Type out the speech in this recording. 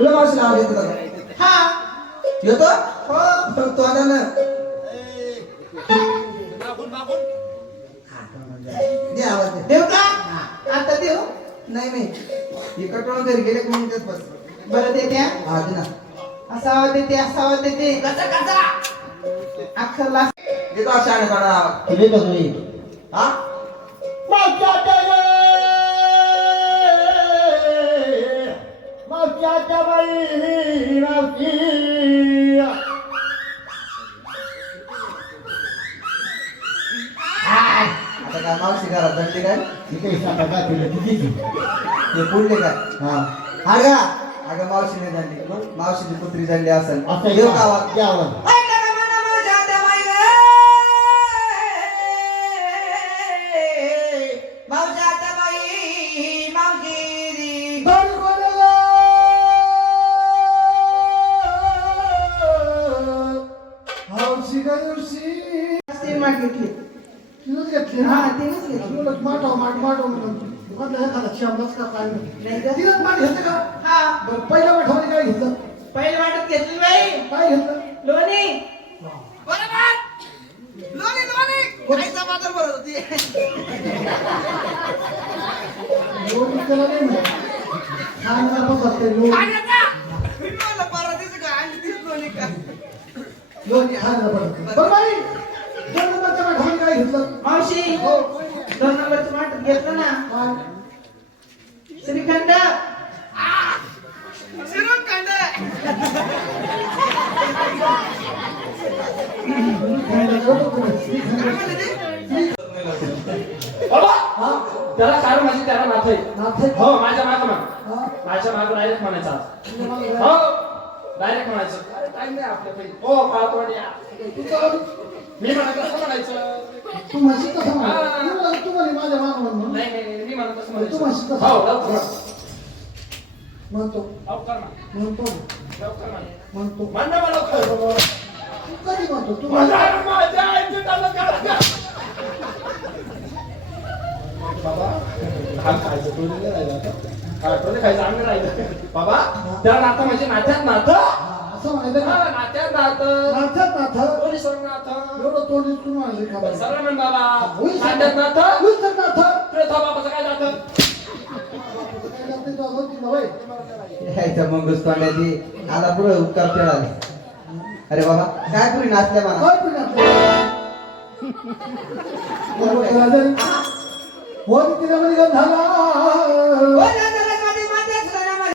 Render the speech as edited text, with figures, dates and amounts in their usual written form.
तुला मावशीला आवाज येतो का? हा येतो? हो तो आता ना दे आवाज दे. देऊ का आता देऊ नाही नाही हे कटोळ घरी गेले की मग देत बस. बरं देते हा. हा दे ना. असा आवाज देते असा आवाज देते अक्षरला देतो अशा आणि थोडा आवाज. तुम्ही का तुम्ही हा मावशाच्या बाई मावशी आता काय मावशी घरात दंडली काय? इथे काय केलं किती हे पुढले काय? हा अगं अगं मावशीने दंडली. मावशीची पुत्री दंडली असेल. असं देऊ का आवाज? द्या आवाज. ऐका ना म्हणा माझ्या त्या बाई गं. मावश्या त्या बाई मावशी हौशी का दिवशी तीन माठ घेतली तिनंच घेतली हा ना तीनच घेतली उलट माठव म्हणून दुकानला एखादा शामलाच का काय नाही का? तिनंच माठ घेतलं का हा बरं पहिल्या माठवाने काय घेतलं पहिल्या वाटत घेतली बाई काय घेतलं लोणी लोणी लोणी आईचा बाजार भरत होती. लोणी त्याला नाही म्हणत खायला पण असते लोणी मी म्हणलं परतीच का आणि तीच लोणी का? लोणी खायला पण बरं बाई दोन नंबरच्या माठवाने काय घेतलं मावशी हो 2 नंबरचं माठ घेतलं ना काय श्रीखंड श्रीखंड बाबा हा त्याला कारण माझी त्याला नाथ आहे. नाथ आहे? हो माझ्या माग मान हा माझ्या माग डायरेक्ट म्हणायचं आज. तुझ्या मागे हो डायरेक्ट म्हणायचं अरे टाइम नाही आपल्याकडे हो पाहतोड्या मी म्हणत असं म्हणायचं तू म्हशी कसं हा. म्हणतो तू म्हणे माझ्या मागं म्हणून नाही नाही नाही, मी म्हणत असं तू म्हणायचं म्हणशील तसं. हो लवकर म्हणतो लवकर ना म्हणतो लवकर ना म्हणतो म्हण ना मला लवकर तू कधी म्हणतो तू माझ्या आईचं त्याला करा. बाबा हा खायचं तो नाही राहिला आता. हा तो नाही खायचं आम्ही राहिलं बाबा त्या नातं म्हणजे नात्यात नातं हा, असं म्हणायचं हा, का नात्यात नातं नाथात नाथ कोणी सोडून नातं एवढं तोंड इतकून म्हणायचं का बाई? सरळ म्हण बाबा होईल सर. नात्यात नातं होईल तर नाथ प्रथा बाबाचं काय जातं काय जाते तो अगं तिला बाई. यायचा मंगूस तोंडाची आला पुढे उपकार फेडाले. अरे बाबा काय पुरी नाचल्या मला. काय पिढी आपल्याला? कोण बोलतो राजा? कोण तिला म्हणजे झाला